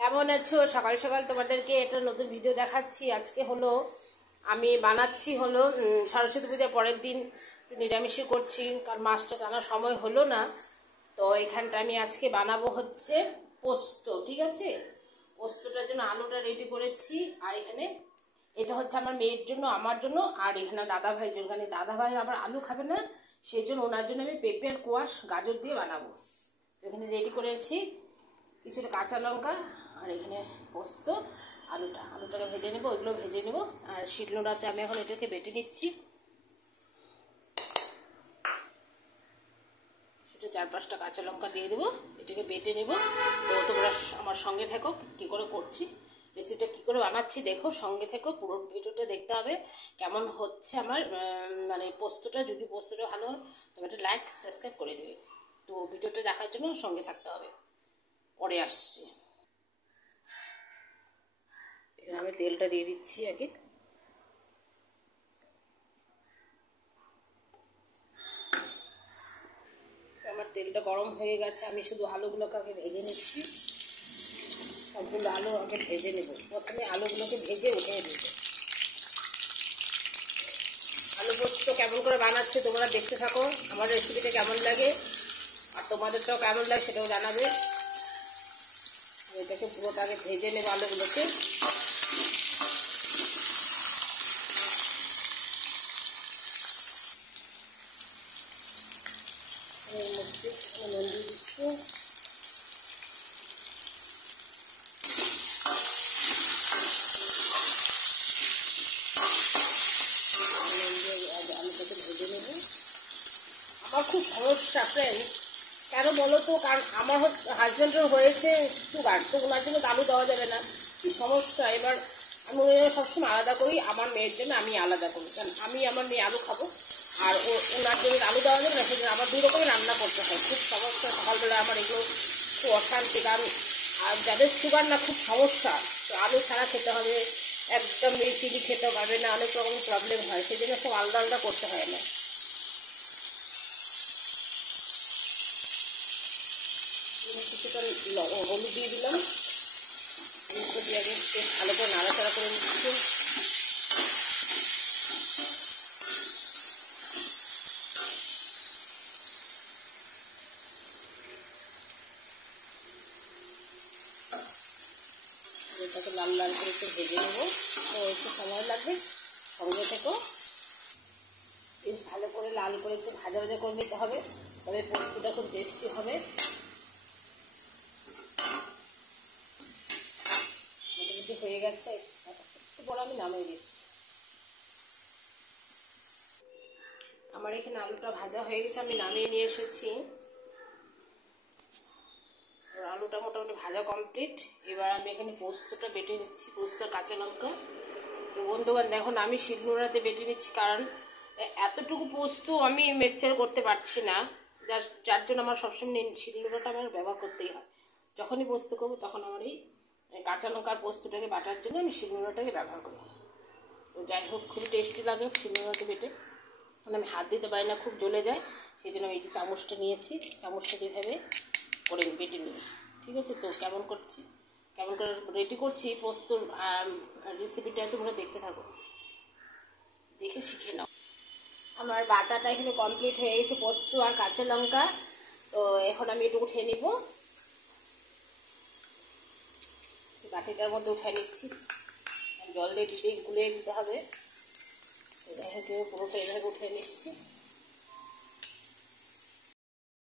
কেমন আছো? সকাল সকাল তোমাদেরকে একটা নতুন ভিডিও দেখাচ্ছি। আজকে হলো আমি বানাচ্ছি হলো সরস্বতী পূজার পরের দিন নিরামিষই করছি, কারণ মাছটা আনার সময় হলো না। তো এখানটা আমি আজকে বানাবো হচ্ছে পোস্ত। ঠিক আছে, পোস্তটার জন্য আলুটা রেডি করেছি। আর এখানে এটা হচ্ছে আমার মেয়ের জন্য, আমার জন্য, আর এখানে দাদা ভাইয়ের জন্য। কারণ দাদা ভাই আবার আলু খাবে না, সেই জন্য ওনার জন্য আমি পেঁপে আর কোয়াশ গাজর দিয়ে বানাবো। তো এখানে রেডি করেছি কিছুটা কাঁচা লঙ্কা, আর এখানে পোস্ত, আলুটাকে ভেজে নেবো, ওইগুলো ভেজে নেবো। আর শিলনোড়াতে আমি এখন এটাকে বেটে নিচ্ছি। সেটা 4-5টা কাঁচা লঙ্কা দিয়ে দেবো, এটাকে বেটে নেবো। তো তোমরা আমার সঙ্গে থেকো, কী করে করছি, রেসিপিটা কী করে বানাচ্ছি দেখো, সঙ্গে থেকো, পুরো ভিডিওটা দেখতে হবে কেমন হচ্ছে আমার মানে পোস্তটা। যদি পোস্তটা ভালো হয় তবে একটা লাইক সাবস্ক্রাইব করে দেবে। তো ভিডিওটা দেখার জন্য সঙ্গে থাকতে হবে। পরে আসছি। এখানে আমি তেলটা দিয়ে দিচ্ছি আগে। আমার তেলটা গরম হয়ে গেছে, আমি শুধু আলুগুলোকে আগে ভেজে নিচ্ছি। সবগুলো আলু আগে ভেজে নেব। প্রথমে আলুগুলোকে ভেজে উঠে দেবো। আলু পোস্ত কেমন করে বানাচ্ছে তোমরা দেখতে থাকো, আমার রেসিপিটা কেমন লাগে আর তোমাদেরটাও কেমন লাগে সেটাও জানাবে। এটাকে পুরোটা আগে ভেজে নেব আলুগুলোকে। নুন দিয়ে দিচ্ছি। আলুটাকে ভেজে নেব। আমার খুব সমস্যা ফ্রেন্ডস, কেন বলো তো, কারণ আমার হাজব্যান্ডের হয়েছে সুগার, তো ওনার জন্য আলু দেওয়া যাবে না, কি সমস্যা। এবার আমি সবসময় আলাদা করি, আমার মেয়ের জন্য আমি আলাদা করি, কারণ আমি আমার মেয়ে আলু খাবো আর ওনার জন্য আলু দেওয়া যাবে না, সেজন্য আমার 2 রকমের রান্না করতে হয়। খুব সমস্যা, সকালবেলা আমার এগুলো খুব অশান্তি। কারণ আর যাদের সুগার না খুব সমস্যা, তো আলু ছাড়া খেতে হবে, একদম চিনি খেতে পারবে না, অনেক রকম প্রবলেম হয়, সেই জন্য সব আলাদা আলাদা করতে হয় না। কিছুটা হলুদ দিয়ে দিলাম, হলুদ দিয়ে আগে ভালো করে নাড়াচাড়া করে নিচ্ছি। এটাকে লাল লাল করে একটু ভেজে নেবো, তো একটু সময় লাগবে, সঙ্গে থেকো। ভালো করে লাল করে একটু ভাজা ভাজা করে নিতে হবে, তবে পোস্তটা খুব টেস্টি হবে। মোটামুটি হয়ে গেছে, একটু পরে আমি নামিয়ে দিচ্ছি। আমার এখানে আলুটা ভাজা হয়ে গেছে, আমি নামিয়ে নিয়ে এসেছি। আলুটা মোটামুটি ভাজা কমপ্লিট। এবার আমি এখানে পোস্তটা বেটে নিচ্ছি, পোস্ত কাঁচা লঙ্কা। তো বন্ধুগণ দেখুন, আমি শিলনোড়াতে বেটে নিচ্ছি, কারণ এতটুকু পোস্ত আমি মিক্সচার করতে পারছি না, যার জন্য আমার সবসময় শিলনোড়াটা আমার ব্যবহার করতেই হয়। যখনই পোস্ত করবো তখন আমার এই কাঁচা লঙ্কার পোস্তটাকে বাটার জন্য আমি শিলনোড়াটাকে ব্যবহার করি। তো যাই হোক, খুবই টেস্টি লাগে শিলনোড়াতে বেটে, কারণ আমি হাত দিতে পারি না, খুব জ্বলে যায়, সেই জন্য আমি এই যে চামচটা নিয়েছি, চামচটা এভাবে করে বেটে নিই। ঠিক আছে, তো কেমন করে রেডি করছি পোস্তর রেসিপিটা তোমরা দেখতে থাকো, দেখে শিখে নাও। আমার বাটাটা এখানে কমপ্লিট হয়ে গেছে, পোস্ত আর কাঁচা লঙ্কা। তো এখন আমি একটু উঠে নিব, বাটিটার মধ্যে উঠে নিচ্ছি, জল দিয়ে গুলিয়ে দিতে হবে। তো যাই হোক পুরোটা এভাবে উঠে নিচ্ছি।